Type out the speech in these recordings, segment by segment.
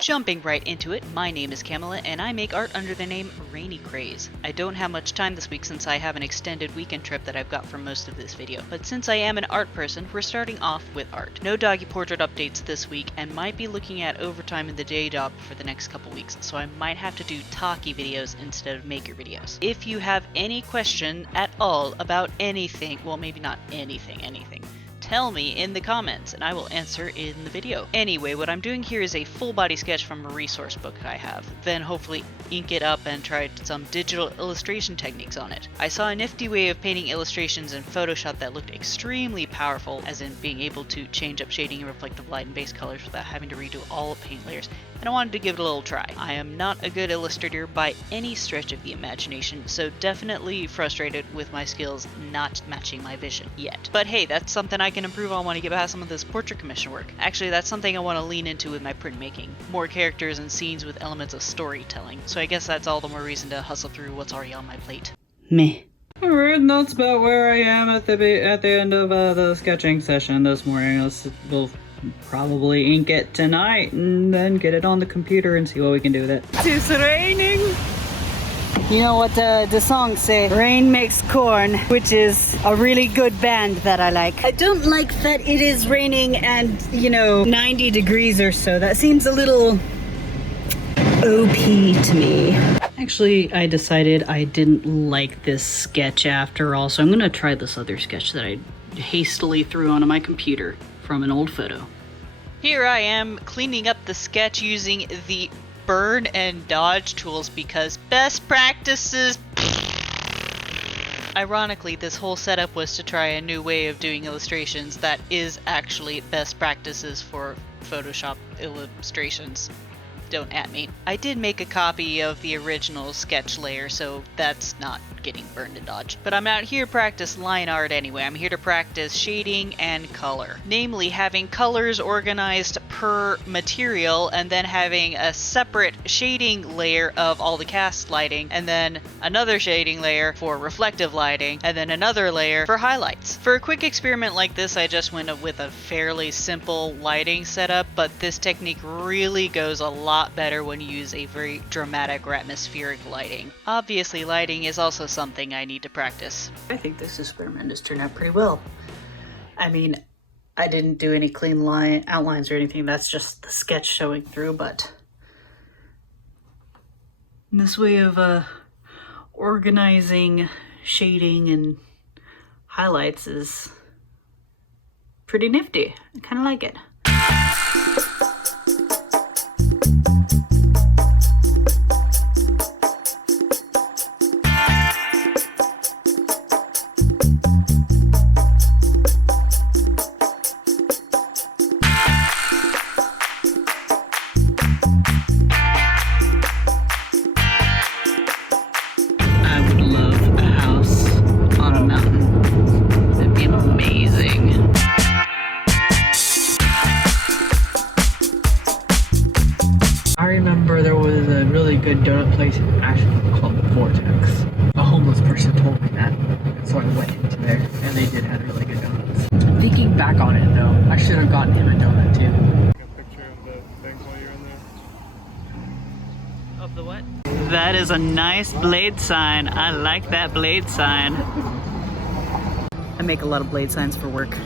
Jumping right into it, my name is Kamala and I make art under the name Rainy Craze. I don't have much time this week since I have an extended weekend trip that I've got for most of this video, but since I am an art person, we're starting off with art. No doggy portrait updates this week and might be looking at overtime in the day job for the next couple weeks, so I might have to do talkie videos instead of maker videos. If you have any question at all about anything, well maybe not anything, tell me in the comments and I will answer in the video. Anyway, what I'm doing here is a full body sketch from a resource book I have, then hopefully ink it up and try some digital illustration techniques on it. I saw a nifty way of painting illustrations in Photoshop that looked extremely powerful, as in being able to change up shading and reflective light and base colors without having to redo all the paint layers, and I wanted to give it a little try. I am not a good illustrator by any stretch of the imagination, so definitely frustrated with my skills not matching my vision yet. But hey, that's something I can improve on when I get past some of this portrait commission work. Actually, that's something I want to lean into with my printmaking. More characters and scenes with elements of storytelling. So I guess that's all the more reason to hustle through what's already on my plate. Meh. Alright, that's about where I am at the end of the sketching session this morning. We'll probably ink it tonight and then get it on the computer and see what we can do with it. It's raining! You know what the songs say? Rain makes corn, which is a really good band that I like. I don't like that it is raining and, 90 degrees or so. That seems a little OP to me. Actually, I decided I didn't like this sketch after all, so I'm gonna try this other sketch that I hastily threw onto my computer from an old photo. Here I am cleaning up the sketch using the burn and dodge tools because best practices. Ironically, this whole setup was to try a new way of doing illustrations that is actually best practices for Photoshop illustrations. Don't at me. I did make a copy of the original sketch layer, so that's not getting burned and dodged. But I'm out here to practice line art anyway. I'm here to practice shading and color. Namely, having colors organized per material and then having a separate shading layer of all the cast lighting, and then another shading layer for reflective lighting, and then another layer for highlights. For a quick experiment like this, I just went with a fairly simple lighting setup, but this technique really goes a lot better when you use a very dramatic or atmospheric lighting. Obviously, lighting is also something I need to practice. I think this experiment has turned out pretty well. I mean, I didn't do any clean outlines or anything, that's just the sketch showing through, but this way of organizing shading and highlights is pretty nifty. I kind of like it. Good donut place in Asheville called Vortex. A homeless person told me that, so I went into there, and they did have really good donuts. Thinking back on it though, I should have gotten him a donut too. Take a picture of the things while you're in there. Of the what? That is a nice blade sign. I like that blade sign. I make a lot of blade signs for work.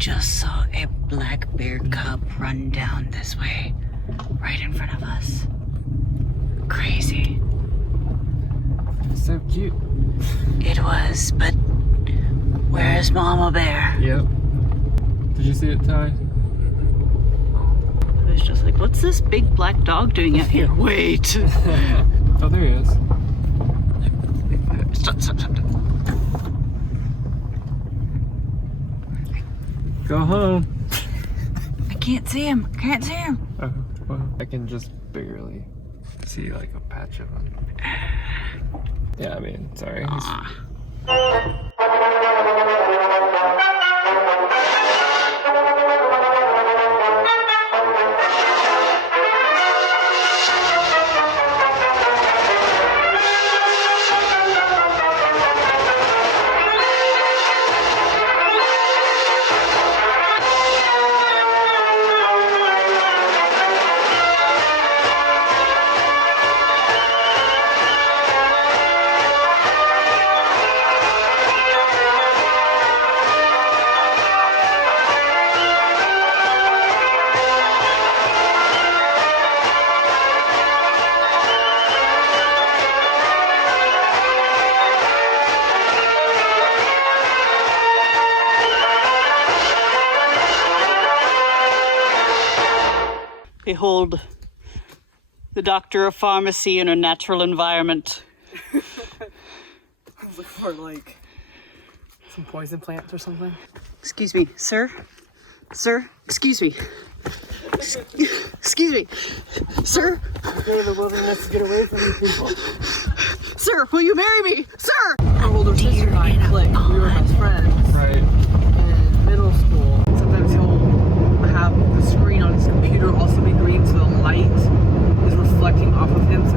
just saw a black bear cub run down this way, right in front of us. Crazy. So cute. It was, but where's Mama Bear? Yep. Did you see it, Ty? I was just like, what's this big black dog doing out here? Wait. Oh, there he is. Stop. Go home. I can't see him. Oh, well, I can just barely see like a patch of him. Yeah, I mean, sorry. Behold, the doctor of pharmacy in a natural environment. I was looking for like some poison plants or something. Excuse me, sir? Sir, excuse me. Excuse me. Sir? Go to the wilderness to get away from these people. Sir, will you marry me? Sir! Our older sister and I clicked. We were best friends Right. in middle school. Sometimes he'll have the screen on his computer also be green, so the light is reflecting off of him, so